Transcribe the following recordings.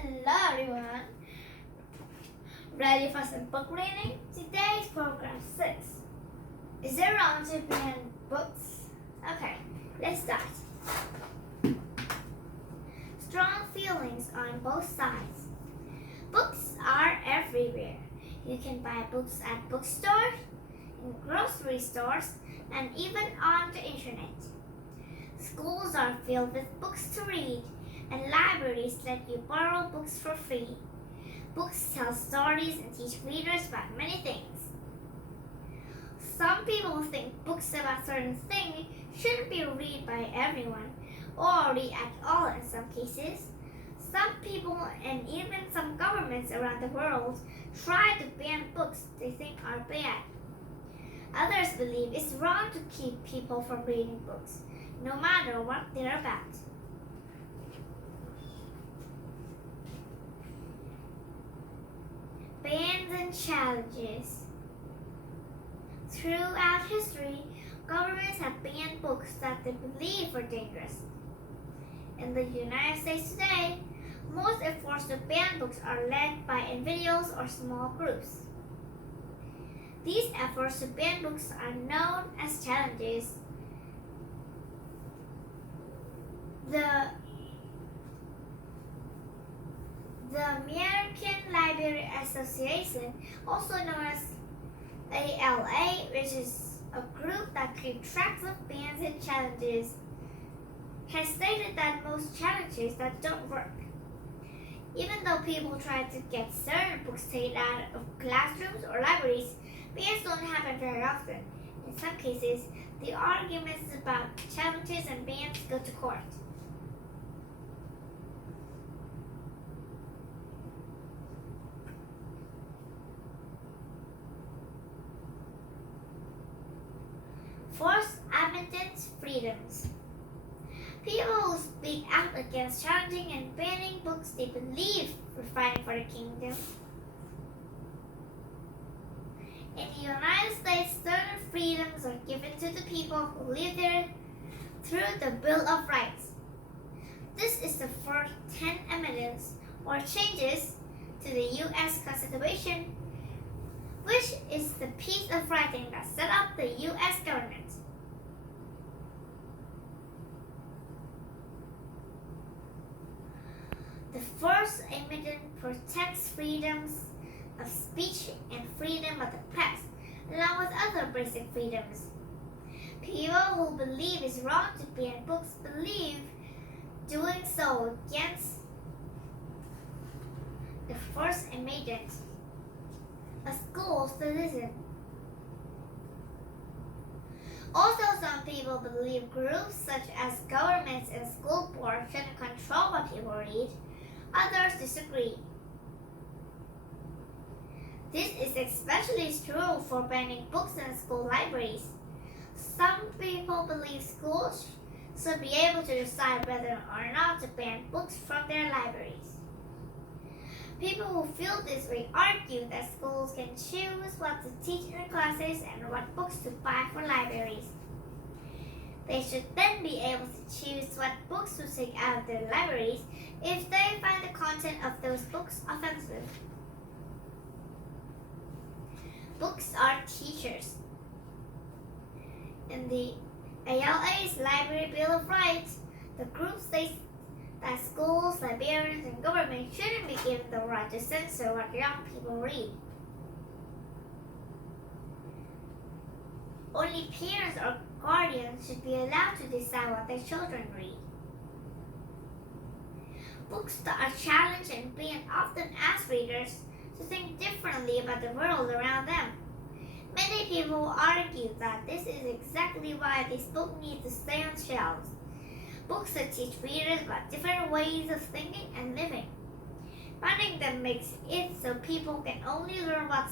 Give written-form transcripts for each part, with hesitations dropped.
Hello everyone! Ready for some book reading? Today's program 6. Is there wrong to ban books? Okay, let's start. Strong feelings on both sides. Books are everywhere. You can buy books at bookstores, in grocery stores, and even on the internet. Schools are filled with books to read, and libraries let you borrow books for free. Books tell stories and teach readers about many things. Some people think books about certain things shouldn't be read by everyone, or read at all in some cases. Some people and even some governments around the world try to ban books they think are bad. Others believe it's wrong to keep people from reading books, no matter what they're about. Bans and challenges. Throughout history, governments have banned books that they believe are dangerous. In the United States today, most efforts to ban books are led by individuals or small groups. These efforts to ban books are known as challenges. The American Library Association, also known as ALA, which is a group that keeps track of bans and challenges, has stated that most challenges that don't work. Even though people try to get certain books taken out of classrooms or libraries, bans don't happen very often. In some cases, the arguments about challenges and bans go to court. First Amendment freedoms. People who speak out against challenging and banning books they believe were fighting for the kingdom. In the United States, certain freedoms are given to the people who live there through the Bill of Rights. This is the first 10 amendments or changes to the U.S. Constitution, which is the piece of writing that set up the U.S. government. The First Amendment protects freedoms of speech and freedom of the press, along with other basic freedoms. People who believe it's wrong to ban books believe doing so against the First Amendment. A school citizen. Also, some people believe groups such as governments and school boards shouldn't control what people read. Others disagree. This is especially true for banning books in school libraries. Some people believe schools should be able to decide whether or not to ban books from their libraries. People who feel this way argue that schools can choose what to teach in classes and what books to buy for libraries. They should then be able to choose what books to take out of their libraries if they find the content of those books offensive. Books are teachers. In the ALA's Library Bill of Rights, the group states that schools, librarians, and government shouldn't be given the right to censor what young people read. Only parents or guardians should be allowed to decide what their children read. Books that are challenged and banned often ask readers to think differently about the world around them. Many people argue that this is exactly why this book needs to stay on shelves. Books that teach readers about different ways of thinking and living. Banning them makes it so people can only learn what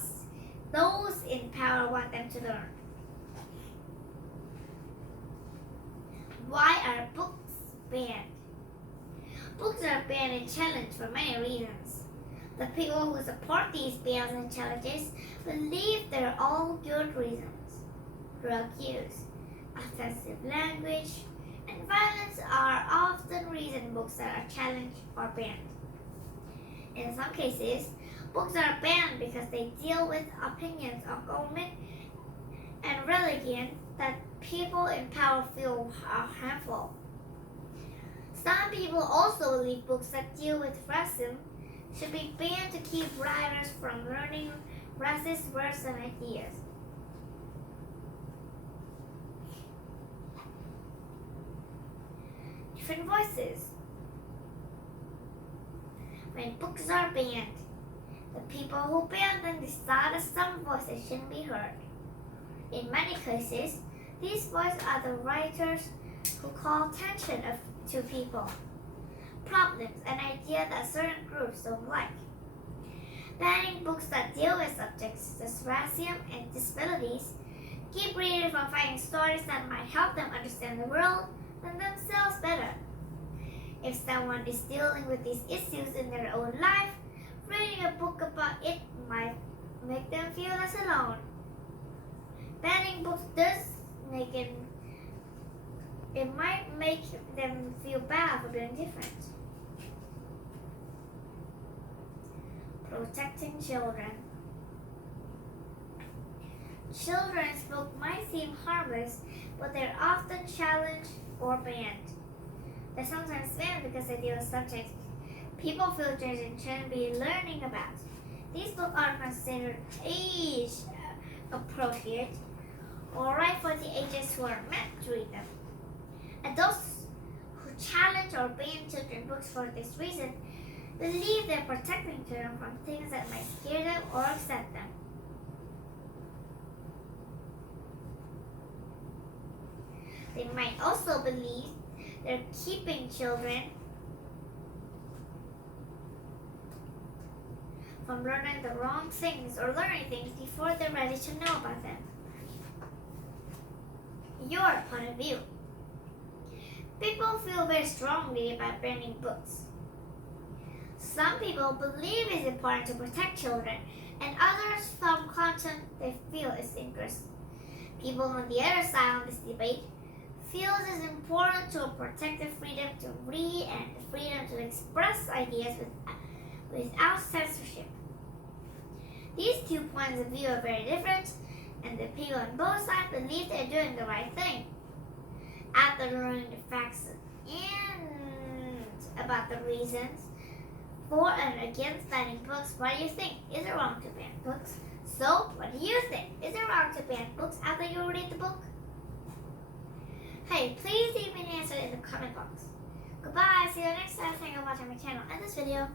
those in power want them to learn. Why are books banned? Books are banned and challenged for many reasons. The people who support these bans and challenges believe they're all good reasons. Drug use, offensive language, and violence are often reason books that are challenged or banned. In some cases, books are banned because they deal with opinions of government and religion that people in power feel are harmful. Some people also believe books that deal with racism should be banned to keep writers from learning racist words and ideas. Different voices. When books are banned, the people who ban them decide that some voices shouldn't be heard. In many cases, these voices are the writers who call attention to people, problems, and ideas that certain groups don't like. Banning books that deal with subjects such as racism and disabilities keep readers from finding stories that might help them understand the world and themselves better. If someone is dealing with these issues in their own life, reading a book about it might make them feel less alone. Banning books might make them feel bad for being different. Protecting children. Children's books might seem harmless, but they're often challenged or banned. They're sometimes banned because they deal with subjects people feel children shouldn't be learning about. These books are considered age appropriate or right for the ages who are meant to read them. Adults who challenge or ban children's books for this reason believe they're protecting children from things that might scare them or upset them. They might also believe they're keeping children from learning the wrong things or learning things before they're ready to know about them. Your point of view. People feel very strongly about banning books. Some people believe it's important to protect children, and others from content they feel is dangerous. People on the other side of this debate feel it is important to protect the freedom to read and the freedom to express ideas without censorship. These 2 points of view are very different, and the people on both sides believe they're doing the right thing. After learning the facts and about the reasons for and against banning books, what do you think? Is it wrong to ban books? So, what do you think? Is it wrong to ban books after you read the book? Hey, please leave me an answer in the comment box. Goodbye, see you next time. Thank you for watching my channel and this video.